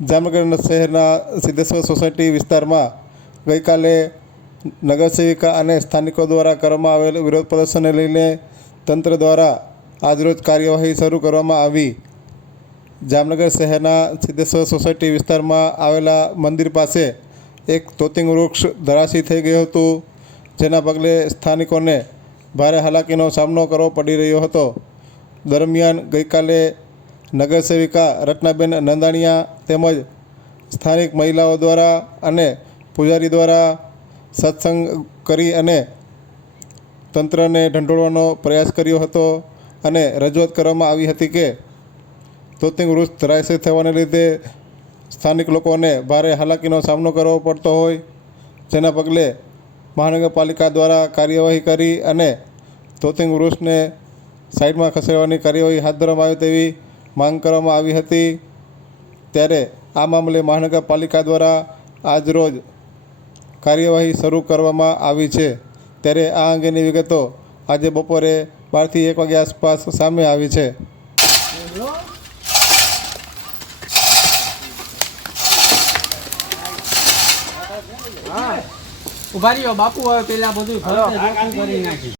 જામનગર શહેરના સિદ્ધેશ્વર સોસાયટી વિસ્તારમાં ગઈકાલે નગરસેવિકા અને સ્થાનિકો દ્વારા કરવામાં આવેલ વિરોધ પ્રદર્શનને લઈને તંત્ર દ્વારા આજરોજ કાર્યવાહી શરૂ કરવામાં આવી. જામનગર શહેરના સિદ્ધેશ્વર સોસાયટી વિસ્તારમાં આવેલા મંદિર પાસે એક તોતિંગ વૃક્ષ ધરાશી થઈ ગયું હતું, જેના પગલે સ્થાનિકોને ભારે હાલાકીનો સામનો કરવો પડી રહ્યો હતો. દરમિયાન ગઈકાલે નગરસેવિકા રત્નાબેન નંદાણીયા તેમજ સ્થાનિક મહિલાઓ દ્વારા અને પૂજારી દ્વારા સત્સંગ કરી અને તંત્રને ઢંઢોળવાનો પ્રયાસ કર્યો હતો અને રજૂઆત કરવામાં આવી હતી કે તોતિંગ વૃક્ષ ધરાશય થવાને લીધે સ્થાનિક લોકોને ભારે હાલાકીનો સામનો કરવો પડતો હોય, જેના પગલે મહાનગરપાલિકા દ્વારા કાર્યવાહી કરી અને તોતિંગ વૃક્ષને સાઈડમાં ખસેડવાની કાર્યવાહી હાથ ધરવામાં આવે તેવી માંગ કરવામાં આવી હતી. ત્યારે આ મામલે મહાનગરપાલિકા દ્વારા આજરોજ કાર્યવાહી શરૂ કરવામાં આવી છે. ત્યારે આ અંગેની વિગતો આજે બપોરે બારથી એક વાગ્યા આસપાસ સામે આવી છે. બાપુ હવે પેલા બધું કરી નાખી.